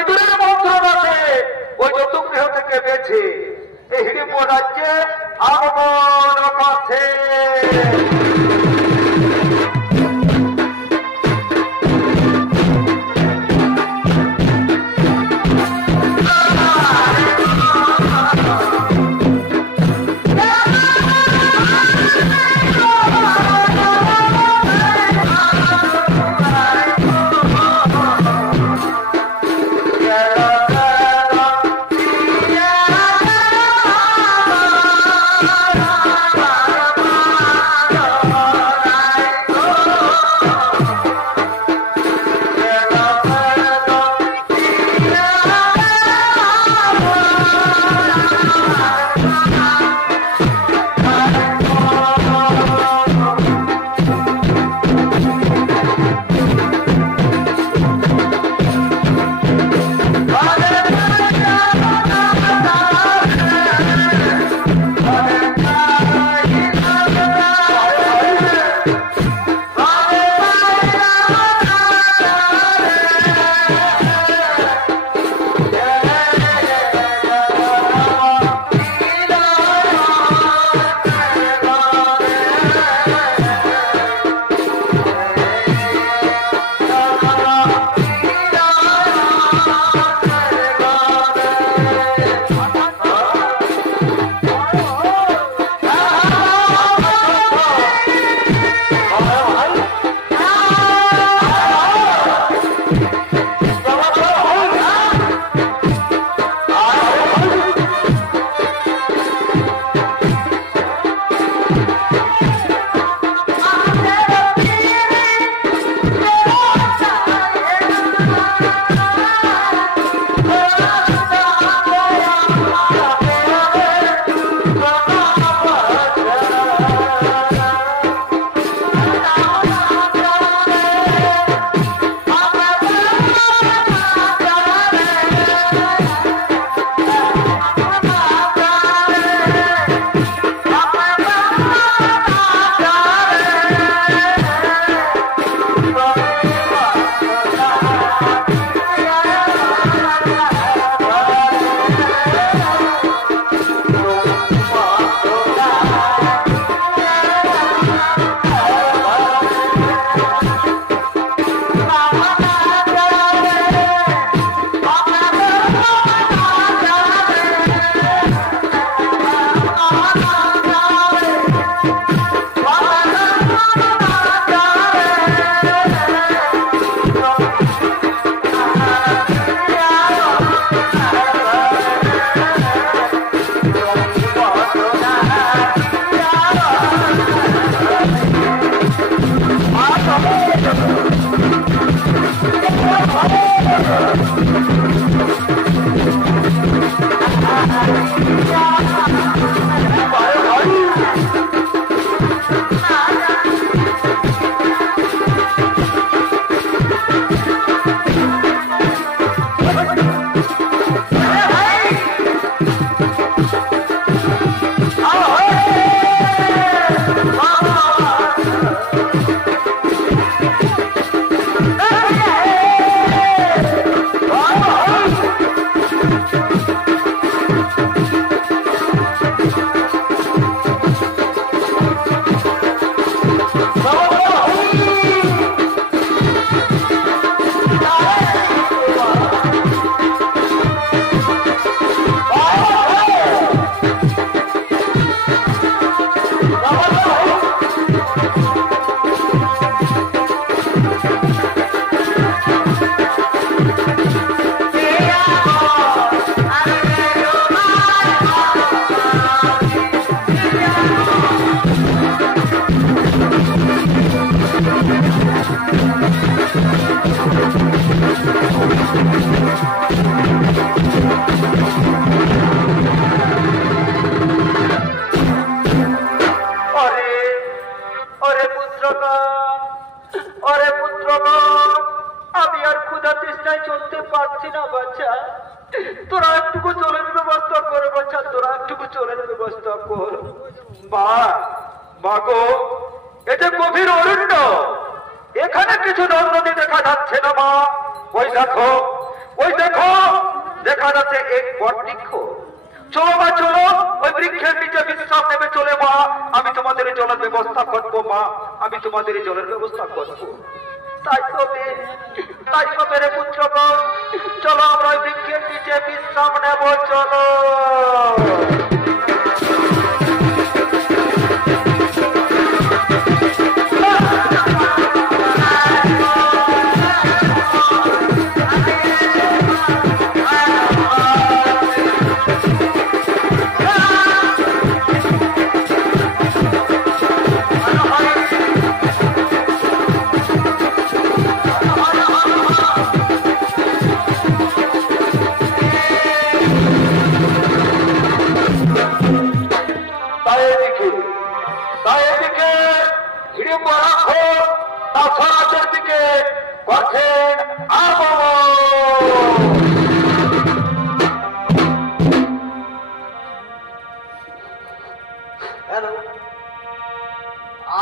বিদুরের মন্ত্রণাতে ওই চতুর্গৃহ থেকে বেছে এই হিড়িম্ব রাজ্যে আগমন করছে। এখানে কিছু নদী দেখা যাচ্ছে না মা। ওই দেখো দেখা যাচ্ছে এক বট বৃক্ষ। চলো মা চলো, ওই বৃক্ষের নিচে বিশ্রাম নেবে চলে মা। আমি তোমাদের জলের ব্যবস্থা করবো মা, আমি তোমাদের জলের ব্যবস্থা করবো। তাই হবে রে পুত্রগণ, চলো আমরা ওই বৃক্ষের নিচে বিশ্রাম নেব চলো।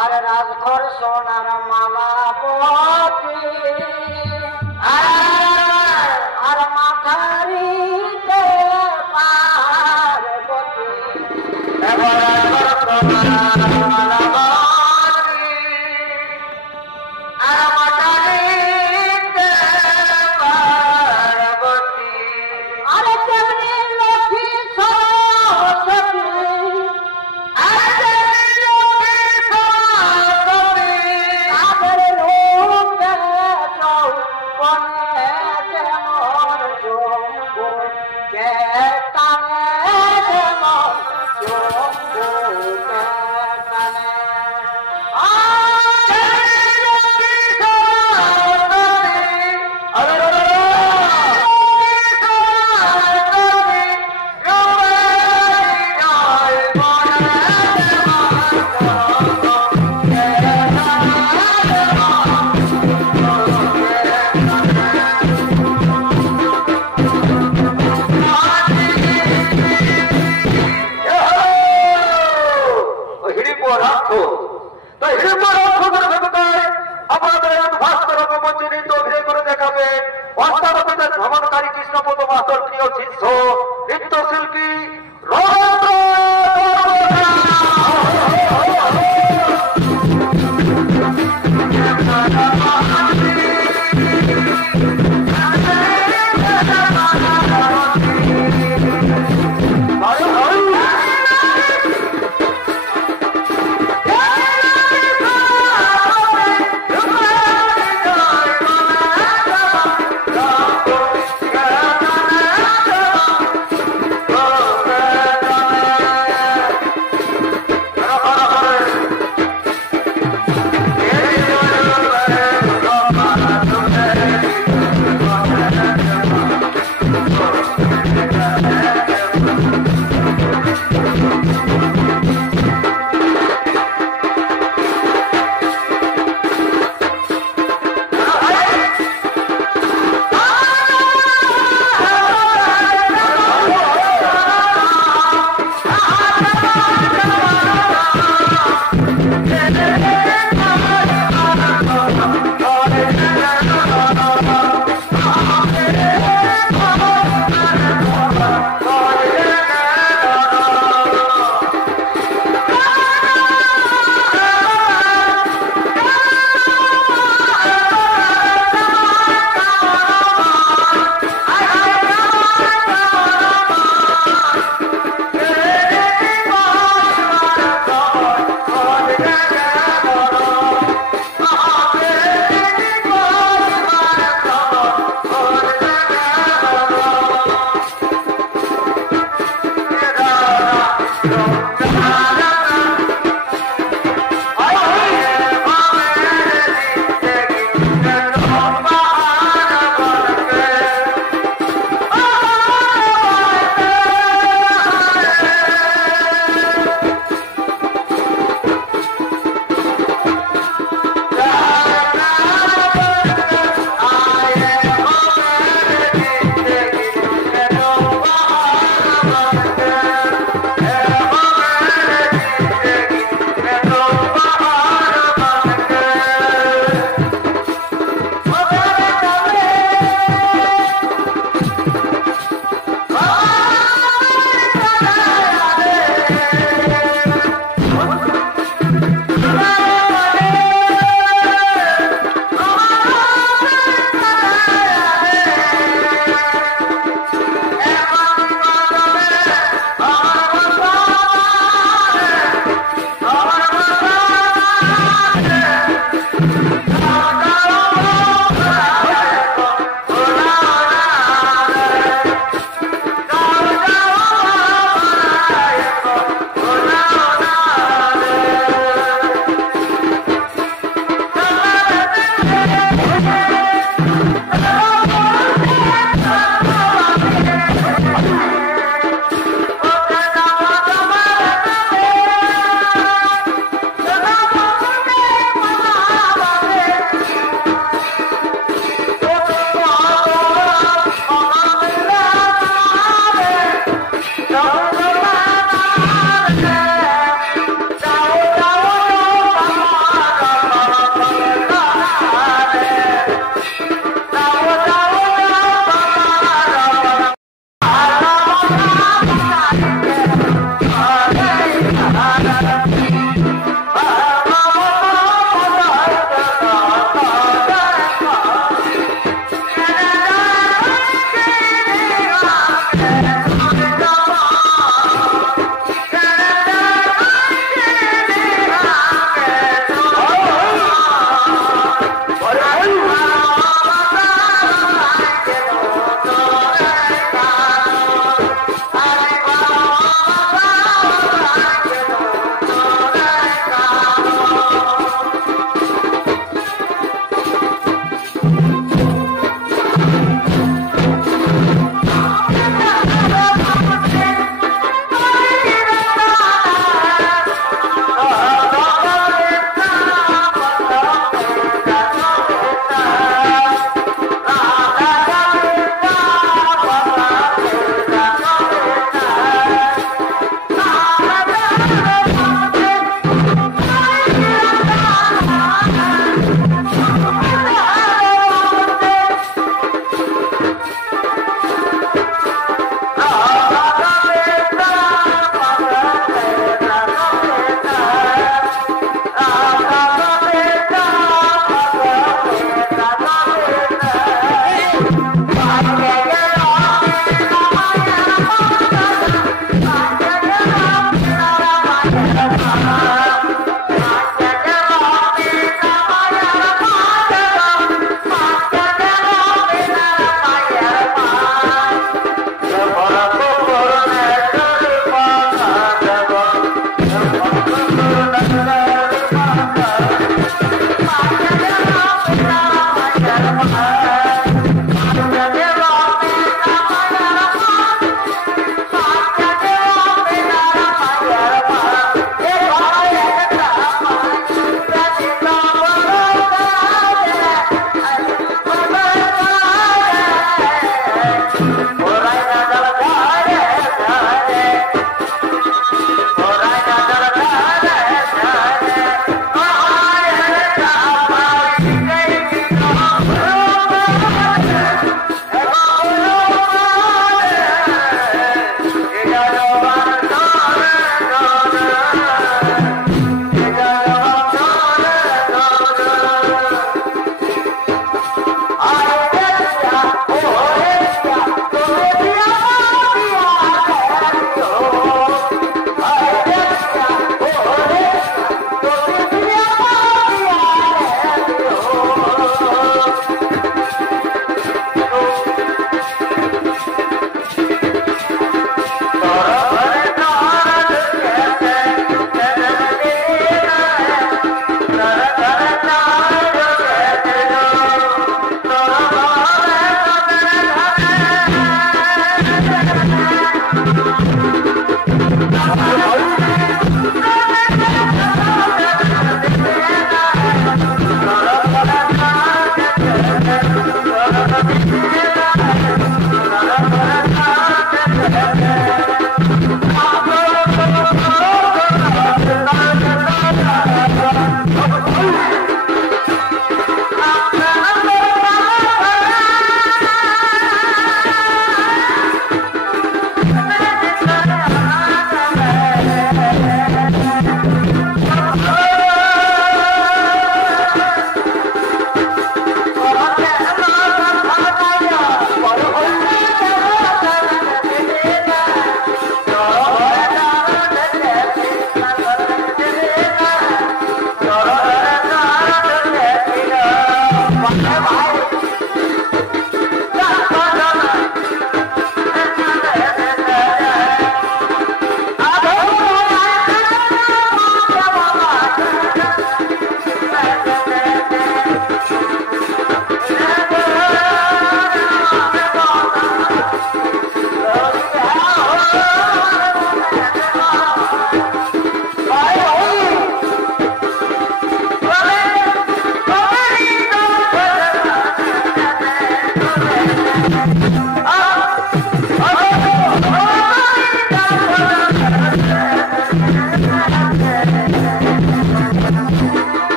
আর রাজঘর সোনার মালা পতি আর মাথারিতে পার্বতী সোনার মালা পতি আর মাথারিতে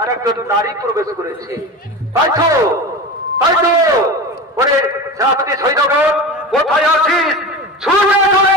আর একজন নারী প্রবেশ করেছে। তাই তো ওরে সেনাপতি সৈন্যগণ, কোথায় আছিস? ছুটে চলে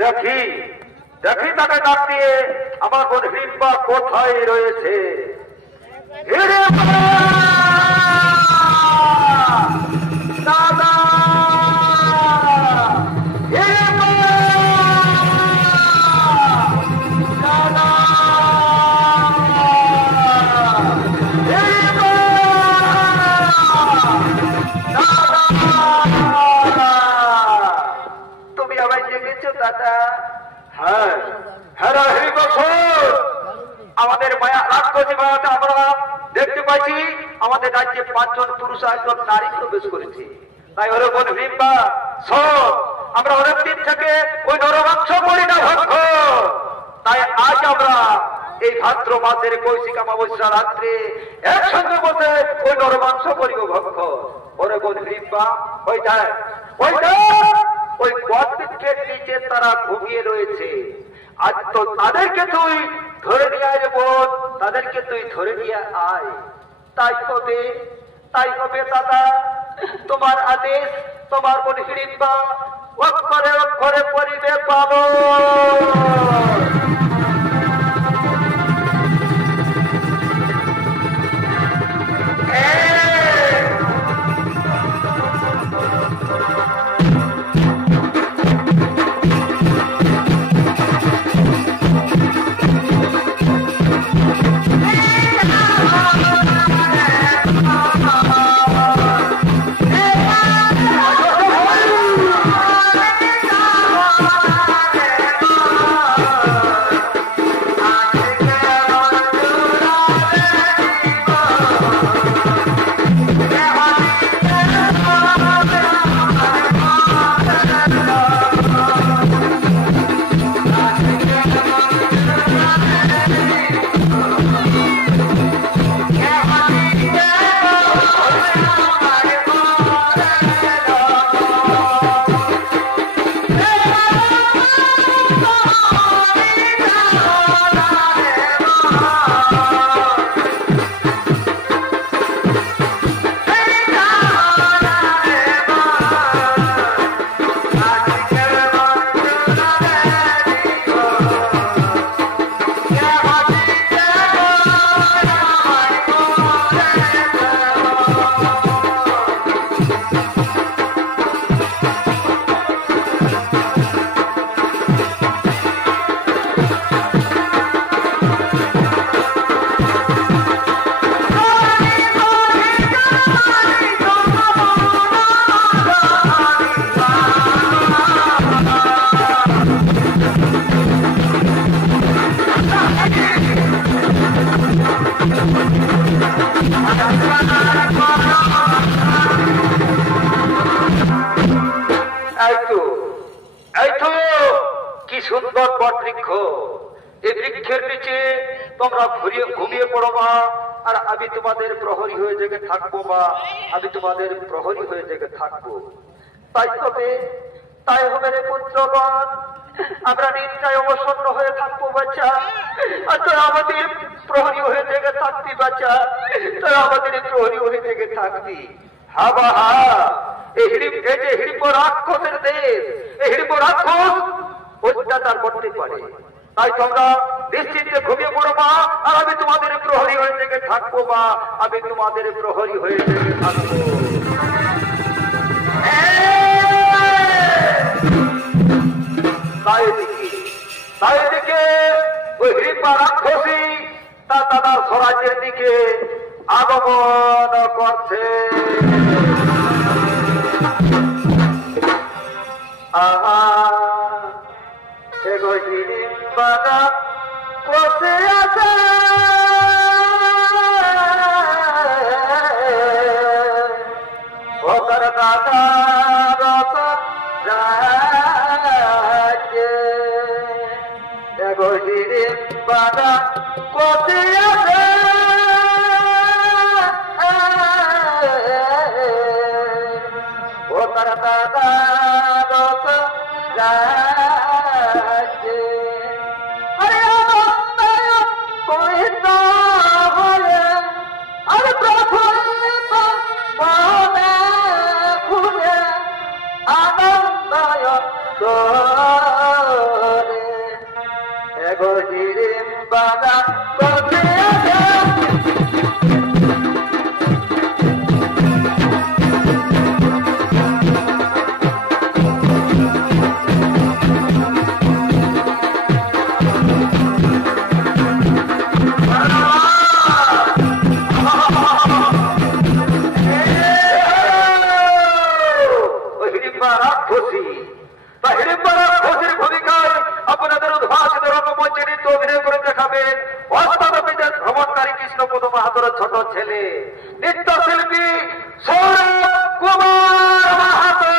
দেখি দেখি তাকে ডাক দিয়ে আমার বোন হিড়িম্বা কোথায় রয়েছে। হিড়িম্বা দাদা, হিড়িম্বা বছর আমাদের মায়া রাক্ষসী মায়াতে আমরা দেখতে পাচ্ছি আমাদের রাজ্যে 5 জন পুরুষ আর 1 জন নারী প্রবেশ করেছে। তাই ওরে বোন হিড়িম্বা শোন, আমরা অনেকদিন থেকে ওই নরমাংস করি না ভক্ত। তাই আজ আমরা এই ভাদ্র মাসের কৌশিক অমাবস্যা রাত্রে একসঙ্গে বসে ওই নরমাংস করিব ভক্ত। ওরে বোন হিড়িম্বা ওই বটবৃক্ষের নিচে তারা ঘুমিয়ে রয়েছে। আজ তো তাদেরকে তুই ধরে নিয়ে আয় বোন, তাদেরকে তুই ধরে নিয়ে আয়। তাই হবে দাদা, তোমার আদেশ। তোমার বোন হিড়িম্বা অক্ষরে অক্ষরে করিবে পালন। কি সুন্দর বটবৃক্ষ, এই বৃক্ষের নিচে তোমরা ঘুমিয়ে পড়ো মা, আর আমি তোমাদের প্রহরী হয়ে জেগে থাকবো মা, আমি তোমাদের প্রহরী হয়ে জেগে থাকবো। তাই হবে রে পুত্রগণ, আমরা নিশ্চয় অবসন্ন হয়ে থাকবো বাচ্চা, আর তোরা আমাদের প্রহরী হয়ে জেগে থাকবি বাচ্চা, তোরা আমাদের প্রহরী হয়ে জেগে থাকবি। হা বা হা, এই যে হিড়িম্ব রাক্ষসের দেশ, এই হিড়িম্ব রাক্ষস অত্যাচার করতে পারে। তাই তোমরা নিশ্চিন্তে ঘুমিয়ে পড়ো মা, আর আমি তোমাদের প্রহরী হয়ে জেগে থাকবো মা, আমি তোমাদের প্রহরী হয়ে জেগে থাকবো। তাই এদিকে ওই হিড়িম্বা রাক্ষসী তার দাদার স্বরাজ্যের দিকে আগমন করছে। আহা এগো হিড়িম্বাটা বসে আছে, ও তার দাদা রস রাজ্যে, এগো হিড়িম্বাটা বসে আছে, ও তার দাদা রস রাজ্যে। আরে কইত হলে আর প্রফুল্লিত মনে খুলে আনন্দয় করে, এগো হিড়িম্বাটা বসে আছে। হিড়িম্বা রাক্ষসীর ভূমিকায় আপনাদের উদ্ভাসিত রঙ্গমঞ্চে নৃত্য অভিনয় করে দেখাবেন অষ্টাদশীদের ভ্রমণকারী কৃষ্ণপদ মাহাতোর ছোট ছেলে নৃত্যশিল্পী সৌরভ কুমার মাহাতো।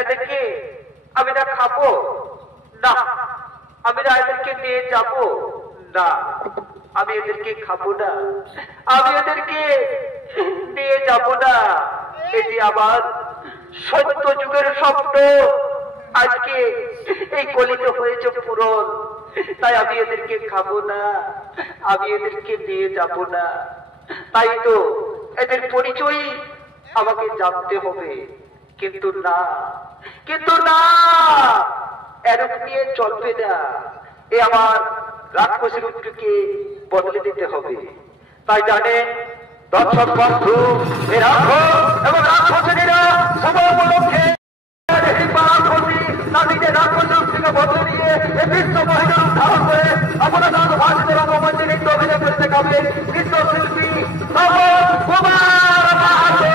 এদেরকে আমি না খাবো না, আমি না এদেরকে নিয়ে যাব না, আমি এদেরকে খাবো না, আমি এদেরকে নিয়ে যাব না। এটি আবার সত্য যুগের স্বপ্ন আজকে এই কলিতে হয়েছে পূরণ। তাই আমি এদেরকে খাবো না, আমি এদেরকে নিয়ে যাব না। তাই তো এদের পরিচয় আমাকে জানতে হবে। কিন্তু না, কিন্তু না, এরূপ নিয়ে চলবে না। এ আমার রাক্ষসী রূপটিকে বদলে দিতে হবে। তাই জানেন দর্শক বন্ধু, এ রাক্ষস এবং রাক্ষসীরা সবার উপলক্ষে নিজের রাক্ষস রূপ থেকে বদলে দিয়ে এই বিশ্ব মহিলা ধারণ করে আপনারা ভাষিত রঙ্গমঞ্চে নৃত্য অভিনয় করে দেখাবেন নৃত্যশিল্পী কুমার মাহাতো।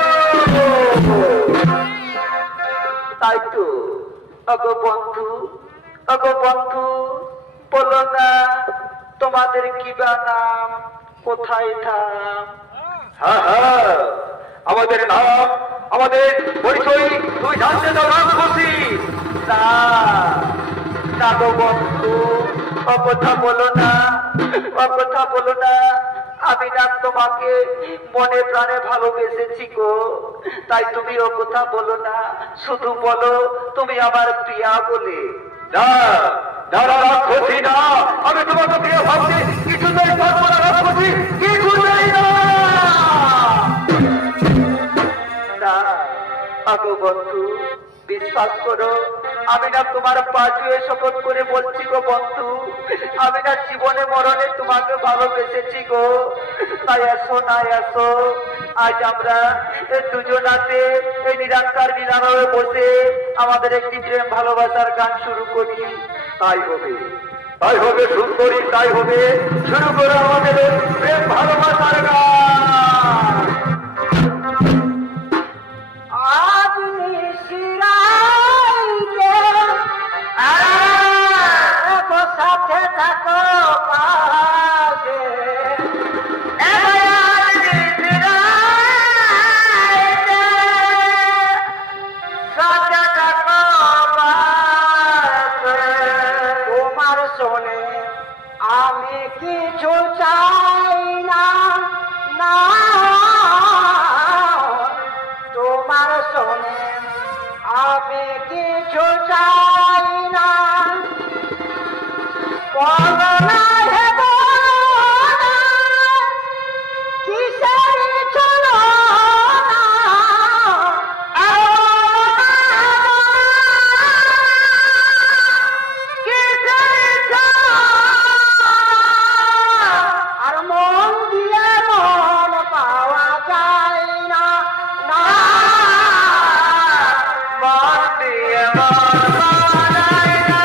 তাই তো অগো বন্ধু বলো না তোমাদের কিবা নাম, কোথায় থাম? হ্যাঁ হ্যাঁ, আমাদের নাম, আমাদের পরিচয় তুই জানতে চাও রাক্ষসী? না না গো বন্ধু, অকথা বলো না, অকথা বলো না। আমি না তোমাকে মনে প্রাণে ভালোবেসেছি গো, তাই তুমি অকথা বলো না। শুধু বলো তুমি আমার প্রিয়া বলে। না না রাক্ষসী না, আমি তোমাকে প্রিয় ভাবছি কিছুতেই পারবো না রাক্ষসী, কিছুতেই না। না আগো বন্ধু, বিশ্বাস করো, আমি না তোমার পা ছুঁয়ে শপথ করে বলছি গো বন্ধু, আমি না জীবনে মরণে তোমাকে ভালোবেসেছি গো। তাই আসো না আসো, আজ আমরা দুজনাতে এই নিরাকার নিরানয়ে বসে আমাদের একটি প্রেম ভালোবাসার গান শুরু করি। তাই হবে, তাই হবে সুন্দরী, তাই হবে। শুরু করো আমাদের প্রেম ভালোবাসার গান। আজ নিশিরাইতে সাথে থাকো পাশে, সাথে থাকো পাশে। তোমার শোনে আমি কিছু চাই না, না তোমার শোনে আমি কিছু চাই না। বলো না হে বলো না, কিসের চলো না, কিসের চলো, আর মন দিয়ে মন পাওয়া যায় না, না মন দিয়ে মন পাওয়া যায় না।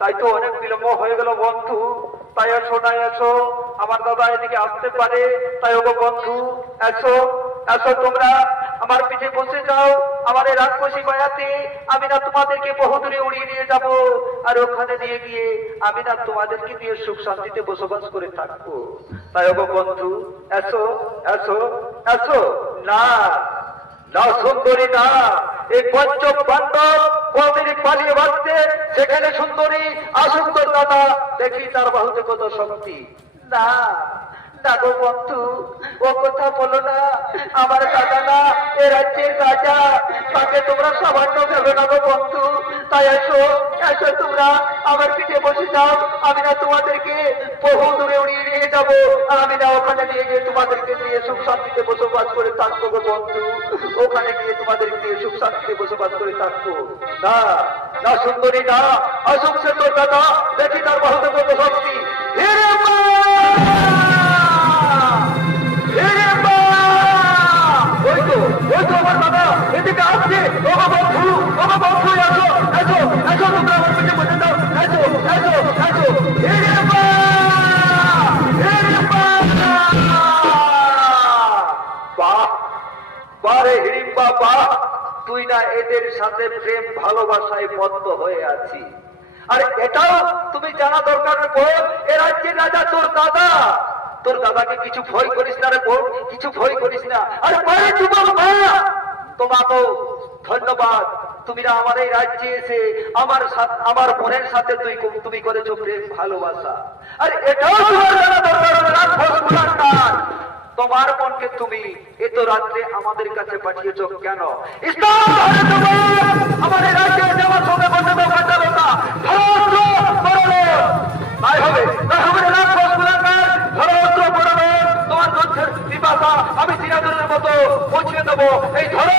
তাই তো অনেক বিলম্ব হয়ে গেল বন্ধু। তাই এসো না এসো, আমার দাদা এদিকে আসতে পারে। তাই ওগো বন্ধু এসো, এসো তোমরা আমার পিঠে বসে যাও। আমার এই রাক্ষসী মায়াতে আমি না তোমাদেরকে বহুদূরে উড়িয়ে নিয়ে যাব, আর ওখানে নিয়ে গিয়ে আমি না তোমাদেরকে দিয়ে সুখ শান্তিতে বসবাস করে থাকবো। তাই ওগো বন্ধু এসো, এসো, এসো। না না সুন্দরী না, এই পঞ্চম পাণ্ডব কদিন পালিয়ে বাঁচতে, সেখানে সুন্দরী আসুন্দর দাদা দেখি তার বাহুতে কত শক্তি। না না গো বন্ধু, ও কথা বলো না। আমার দাদা না এ রাজ্যের রাজা, তাকে তোমরা সামান্য ভেবে না গো বন্ধু। তাই এসো, এসো তোমরা আমার পিঠে বসে যাও। আমি না তোমাদেরকে বহু দূরে উড়িয়ে নিয়ে যাব, আর আমি না ওখানে নিয়ে গিয়ে তোমাদেরকে নিয়ে সুখ শান্তিতে বসবাস করে থাকবো গো বন্ধু। ওখানে গিয়ে তোমাদেরকে নিয়ে সুখ শান্তিতে বসবাস করে থাকবো। না না সুন্দরী না, আসুক সে তোর দাদা দেখি তার বাহুতে কত শক্তি। হিরে মা! হিরে মা! ওই তো আমার দাদা এদিকে আসছে। ওগো বন্ধু, এসো, এসো, এসো। আমি বদ্ধ হয়ে আছি। আর এটাও তুমি জানা দরকার বোন, এ রাজ্যের রাজা তোর দাদা। তোর দাদাকে কিছু ভয় করিস না রে বোন, কিছু ভয় করিস না। আরে পারে যুবক মা, তোমাকেও ধন্যবাদ। তুমি আমার এই রাজ্যে এসে আমার বোনের সাথে তুমি করেছো প্রেম ভালোবাসা। আর এটাও তোমার জানা দরকার রাক্ষস কুলাঙ্গার, তোমার বোনকে তুমি এত রাত্রে আমাদের কাছে পাঠিয়েছ কেন? আমাদের রাজ্যে যাওয়ার সঙ্গে বসে কাটালো না, তাই হবে রাক্ষস কুলাঙ্গার, ধরো পড়ানো তোমার তথ্যের পিপাসা আমি চিরাচরের মতো পৌঁছে দেবো। এই ধরো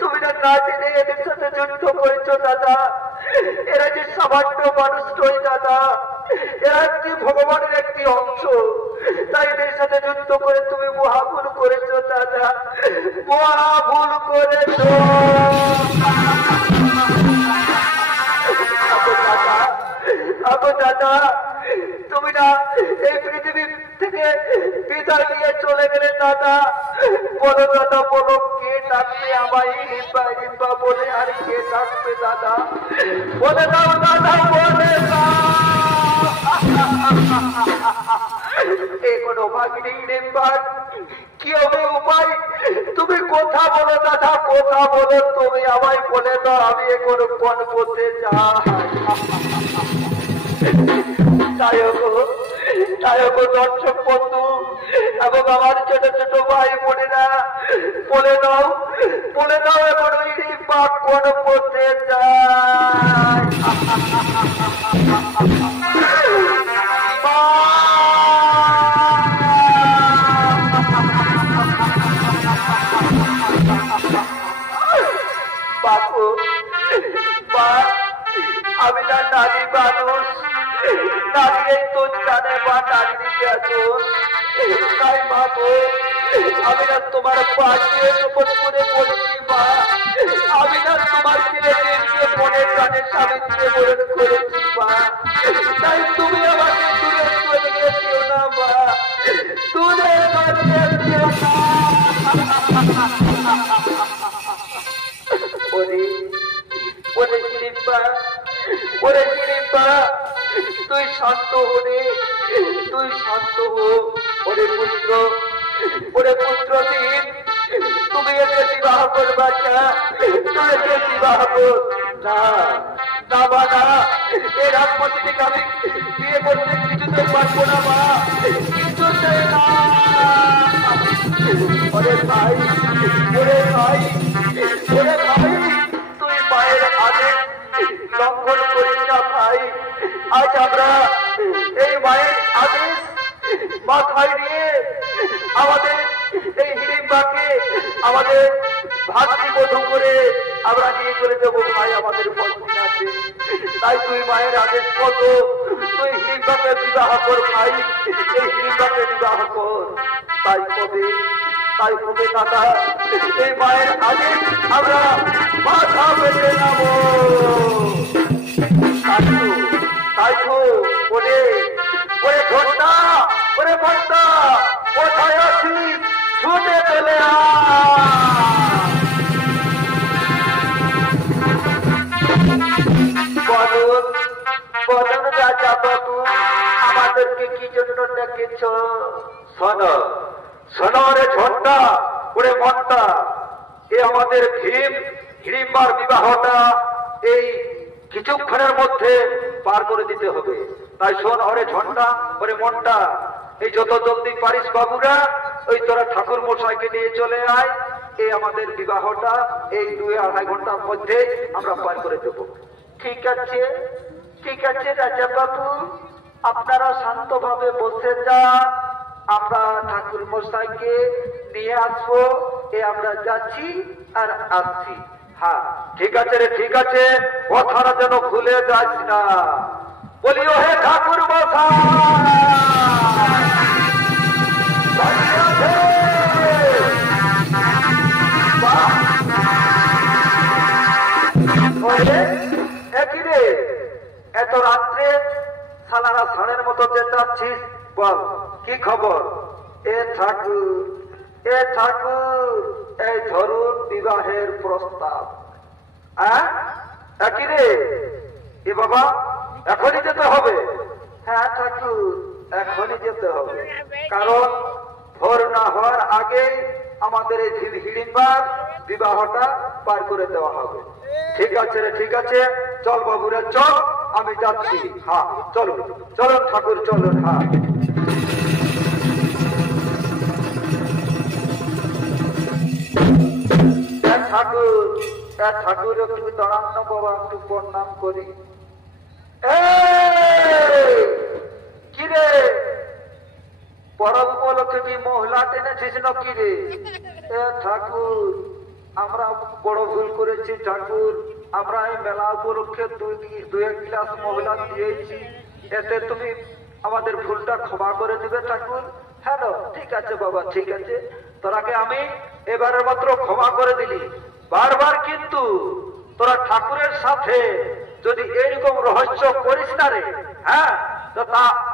তুমি না জেনে এদের সাথে যুদ্ধ করেছো দাদা। এরা যে সামান্য মানুষ নয় দাদা, এরা একটি ভগবানের একটি অংশ। তাই এদের সাথে যুদ্ধ করে তুমি মহাভুল করেছো দাদা, মহাভুল করেছো। আগো দাদা, তুমি না এই পৃথিবী থেকে বিদায় নিয়ে চলে গেলে দাদা, বলো দাদা, বলো কে ডাকবে আমায় রিম্পা রিম্পা বলে? আর কে ডাকবে দাদা? বলে দাও দাদা, বলে দাও। এখনো ভাগিনি রিম্পার, কি হবে উপায়? তুমি কথা বলো দাদা, কথা বলো, তুমি আমায় বলে দাও, আমি এখনো কোন পথে যাই। দর্শক বন্ধু এবং আমার ছোট ছোট ভাই বোনেরা, বলে দাও, বলে দাও, এখন ওই রিম্পা কোন পথে যায়? বাপু, মা, আমি না নারী মানুষ, নারী এই তো জানে মা, নারী দিতে আছো। তাই বাবু, আমি না তোমার পাশে শপথ করে বলেছি মা, আমি না তোমার ছেলেকে দিয়ে মনের প্রাণে স্বামী দিয়ে বরণ করেছি মা। তাই তুমি আমাকে দূরে চলে গেছিও না মা, দূরে গেছিও না। ওরে শিরিম্পা, ওরে শিরিম্পা, তুই শান্ত হলে, তুই শান্ত হো। ওরে পুত্র, ওরে পুত্র দিন, তুমি একে বিবাহ করবা চা, তুই একে বিবাহ কর না। না মা না, এই রাজপথিকে আমি বিয়ে করতে কিছুতে পারবো না মা, কিছুতে না। ওরে ভাই, ওরে ভাই, ওরে ভাই, তুই মায়ের আদেশ লঙ্ঘন করিস না ভাই। আজ আমরা এই মায়ের আদেশ মাথায় নিয়ে আমাদের এই হিড়িম্বাকে আমাদের ভাতৃবধূ করে আমরা নিয়ে চলে যাবো ভাই আমাদের পত্নীনাথে। তাই তুই মায়ের আদেশ মতো তুই হিড়িম্বাকে বিবাহ কর ভাই, এই হিড়িম্বাকে বিবাহ কর। তাই কবে, তাই কবে দাদা, এই মায়ের আদেশ আমরা মাথা পেতে নেবো। তাই তো ওরে, ওরে ঘটনা, ওরে ভট্টা, কোথায় আছিস? ছুটে চলে বদন, বদন রাজা বাবু, আমাদেরকে কি জন্য ডেকেছ? শোনো শোনো রে ঝন্ডা ওরে মনটা, এ আমাদের হিড়িম্বার বিবাহটা এই কিছুক্ষণের মধ্যে পার করে দিতে হবে। তাই শোন ওরে ঝন্ডা ওরে মনটা, এই যত জলদি পারিস বাবুরা ওই তোরা ঠাকুর মশাইকে নিয়ে চলে আয়। এই আমাদের বিবাহটা এই 2-2.5 ঘন্টার মধ্যে আমরা পার করে দেব। ঠিক আছে, ঠিক আছে রাজা বাবু, আপনারা শান্তভাবে বসে যান, আমরা ঠাকুর মশাইকে নিয়ে আসবো। আমরা যাচ্ছি আর আসছি। হ্যাঁ ঠিক আছে রে, ঠিক আছে, কথাটা যেন ভুলে যাস না। বলিও হে ঠাকুর মশাই। এত রাত্রে সালারা ষাঁড়ের মতো চেঁচাচ্ছিস, বল কি খবর? এ ঠাকুর, এ ঠাকুর, এই ধরুন বিবাহের প্রস্তাব। একই রে এ বাবা, এখনই যেতে হবে? হ্যাঁ ঠাকুর, এখনই যেতে হবে, কারণ ভোর না হওয়ার আগে আমাদের এই হিড়িম্বার বিবাহটা পার করে দেওয়া হবে। ঠিক আছে রে, ঠিক আছে, চল বাবুরে চল, আমি যাচ্ছি। হ্যাঁ চলুন চলুন ঠাকুর চলুন। হ্যাঁ ঠাকুর, ঠাকুর একটু দাঁড়ান না বাবা, একটু প্রণাম করি। কি রে পরব উপলক্ষে কি মহিলা টেনেছিস না কি রে? ঠাকুর, আমরা বড় ভুল করেছি ঠাকুর, আমরা এই মেলা উপলক্ষে 2-1 গ্লাস মহিলা দিয়েছি, এতে তুমি আমাদের ভুলটা ক্ষমা করে দিবে ঠাকুর। হ্যাঁ ঠিক আছে বাবা, ঠিক আছে, তোরাকে আমি এবারের মাত্র ক্ষমা করে দিলি। বারবার কিন্তু তোরা ঠাকুরের সাথে যদি এরকম রহস্য করিস না রে, হ্যাঁ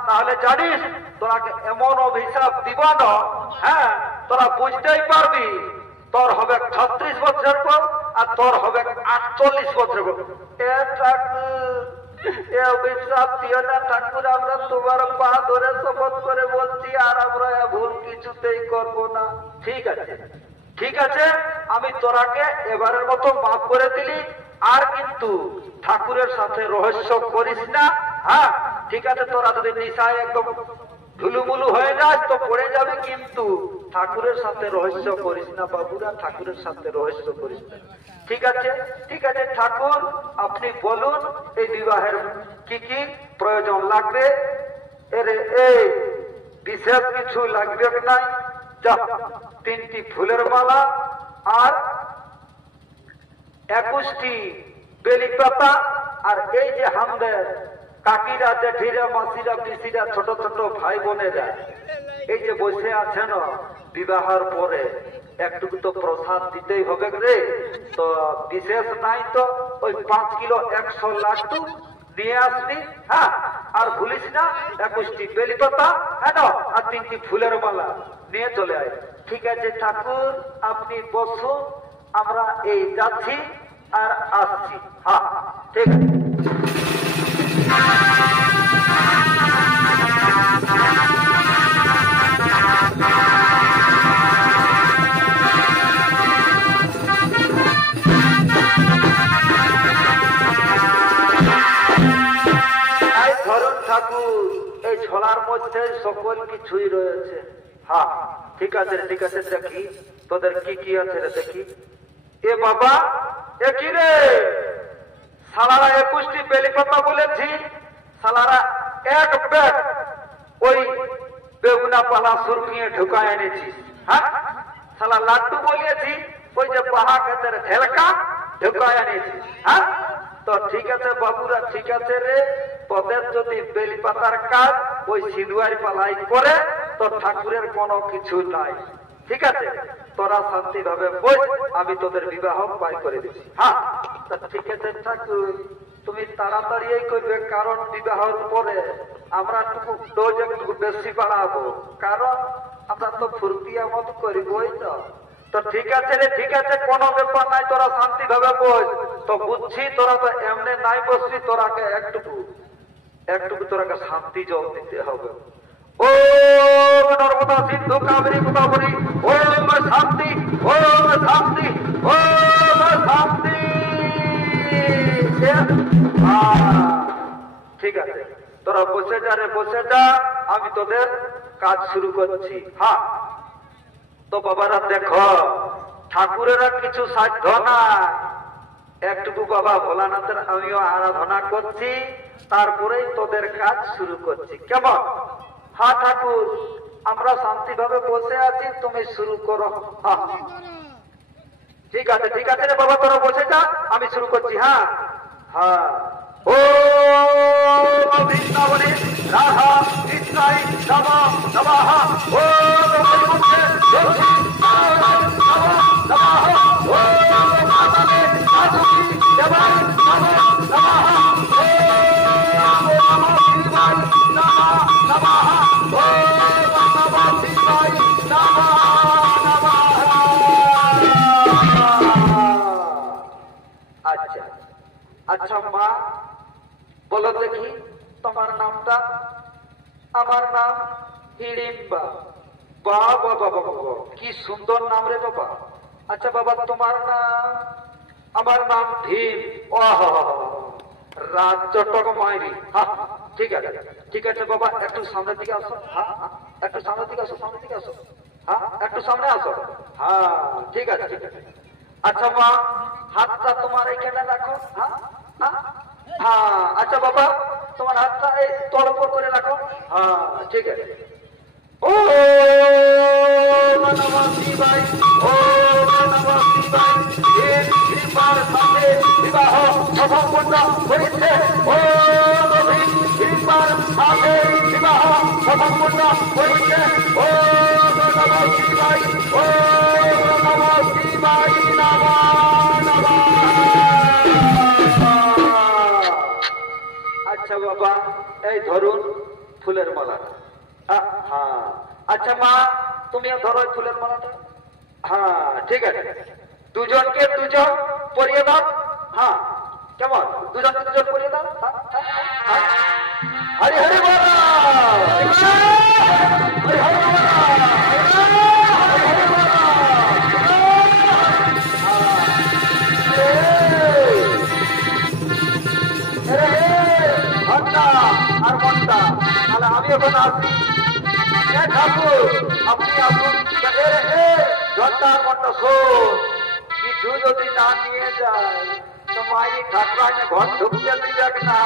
তাহলে জানিস তোরাকে এমন অভিশাপ দিব না, হ্যাঁ তোরা বুঝতেই পারবি, তোর হবে 36 বছর পর আর তোর হবে 48 বছর পর। অভিশাপ দিও না ঠাকুর, আমরা তোমার পা ধরে শপথ করে বলছি, আর আমরা ভুল কিছুতেই করব না। ঠিক আছে, ঠিক আছে, আমি তোরাকে এবারের মতো মাফ করে দিলি, আর কিন্তু ঠাকুরের সাথে রহস্য করিস না। হ্যাঁ ঠিক আছে, তোরা যদি নিশায় একদম ধুলুমুলু হয়ে যাস তো পড়ে যাবে, কিন্তু ঠাকুরের সাথে রহস্য করিস না বাবুরা, ঠাকুরের সাথে রহস্য করিস না। ঠিক আছে, ঠিক আছে ঠাকুর, আপনি বলুন এই বিবাহের কি কি প্রয়োজন লাগবে? এই বিশেষ কিছু লাগবে নাই, যা 3টি ফুলের মালা আর 21টি বেলি পাতা, আর এই যে আমাদের কাকিরা, জেঠিরা, মাসিরা, পিসিরা, ছোট ছোট ভাই বোনেরা এই যে বসে আছেন, বিবাহের পরে একটুকু তো প্রসাদ দিতেই হবে রে। তো বিশেষ নাই তো ওই 5 কিলো 100 লাড্ডু নিয়ে আসবি। হ্যাঁ আর ভুলিস না 21টি বেলি পাতা, হ্যাঁ আর 3টি ফুলের মালা নিয়ে চলে আয়। ঠিক আছে ঠাকুর, আপনি বসুন, আমরা এই যাচ্ছি আর আসছি। হ্যাঁ ঠিক আছে। ধরুন ঠাকুর, এই ঝোলার মধ্যে সকল কিছুই রয়েছে। হ্যাঁ ঠিক আছে, ঠিক আছে, দেখি তোদের কি কি আছে রে, দেখি। এ বাবা, এ কি রে? সালারা 21টি বেলি পাতা বলেছি, সালারা এক ব্যাগ ওই বেগুনা পালা সুরকিয়ে ঢুকায় এনেছিস। হ্যাঁ সালা লাড্ডু বলিয়েছি, ওই যে বাহা খেতের ঢেলকা ঢুকায় এনেছিস। হ্যাঁ তো ঠিক আছে বাবুরা, ঠিক আছে রে, তোদের যদি বেলি পাতার কাজ ওই সিঁদুয়ারি পালাই করে তো ঠাকুরের কোনো কিছু নাই। ঠিক আছে, তোরা শান্তি ভাবে বল, আমি তোদের বিবাহ পাই করে দিচ্ছি। হ্যাঁ ঠিক আছে ঠাকুর, তুমি তাড়াতাড়ি করবে, কারণ বিবাহের পরে আমরা একটু ডোজ একটু বেশি বাড়াবো, কারণ আমরা তো ফুর্তিয়া মতো করবই তো। তো ঠিক আছে রে, ঠিক আছে, কোনো ব্যাপার নাই, তোরা শান্তি ভাবে বল। তো বুঝছি তোরা তো এমনি নাই বসবি, তোরাকে একটুকু তোরাকে শান্তি জল দিতে হবে। ও নর্মদা সিন্ধু কাবেরী গোদাবরী ওম শান্তি ওম শান্তি ওম শান্তি। ঠিক আছে, তোরা বসে যা রে, বসে যা, আমি তোদের কাজ শুরু করছি। হ্যাঁ, তো বাবারা দেখো, ঠাকুরেরা কিছু সাধ্য না, একটুকু বাবা ভোলানাথের আমিও আরাধনা করছি, তারপরেই তোদের কাজ শুরু করছি। কেমন? হ্যাঁ ঠাকুর, আমরা শান্তিভাবে বসে আছি, তুমি শুরু করো। হ্যাঁ ঠিক আছে, ঠিক আছে রে বাবা, তোরা বসে যা, আমি শুরু করছি। হ্যাঁ হ্যাঁ। ও বৃন্দাবনে রাধা কৃষ্ণাই নমঃ নমঃ। ও বৈকুণ্ঠে তুলসী নারায়ণ নমঃ নমঃ। ও মাধবে বাসুকি দেবায় নমঃ নমঃ। ও নমঃ শিবায় নমঃ নমঃ। ও নমঃ শিবায় নমঃ নমঃ। আচ্ছা আচ্ছা মা, বলো দেখি তোমার নামটা? আমার নাম হিড়িম্বা। বাবা বাবা বাবা, কি সুন্দর নাম রে বাবা। আচ্ছা বাবা, তোমার নাম? আমার নাম ভীম। ও রাজ্যটক মাইরি। হ্যাঁ ঠিক আছে, ঠিক আছে বাবা, একটু সামনের দিকে আসো। হ্যাঁ একটু সামনের দিকে আসো, সামনের দিকে আসো। হ্যাঁ একটু সামনে আসো। হ্যাঁ ঠিক আছে, ঠিক আছে। আচ্ছা মা, হাতটা তোমার এইখানে রাখো। হ্যাঁ হ্যাঁ আচ্ছা বাবা, তোমার হাতটা এই তোর উপর করে রাখো। হ্যাঁ ঠিক আছে। ও নমঃ শিবায়, ও নমঃ শিবায়। এই কৃপার সাথে বিবাহ সম্পন্ন হয়েছে। ও কৃপার সাথে বিবাহ সম্পন্ন হয়েছে। ও নমঃ শিবায়, ও নমঃ শিবায় নমঃ নমঃ। আচ্ছা বাবা, এই ধরুন ফুলের মালা। হ্যাঁ আচ্ছা মা, তুমিও ধরো ফুলের মালাটা। হ্যাঁ ঠিক আছে, দুজনকে দুজন পরিয়ে দাও। হ্যাঁ কেমন? দুজনকে দুজন পরিয়ে দাও। হরি হরি বল, হরি হরি বল। আর মনটা তাহলে আমি এখন আসি। ঠাকুর আপনি আসুন। ঘন্টার মনটা শোন, কিছু যদি না নিয়ে যায় তো মায়ের ঠাকুরাইনে ঘর ঢুকতে দিবেক না।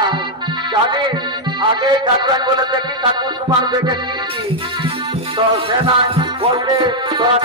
জানিস, আগে ঠাকুরাই বলে দেখি ঠাকুর তোমার দেখে নিয়েছি, তো সে না বললে তোরা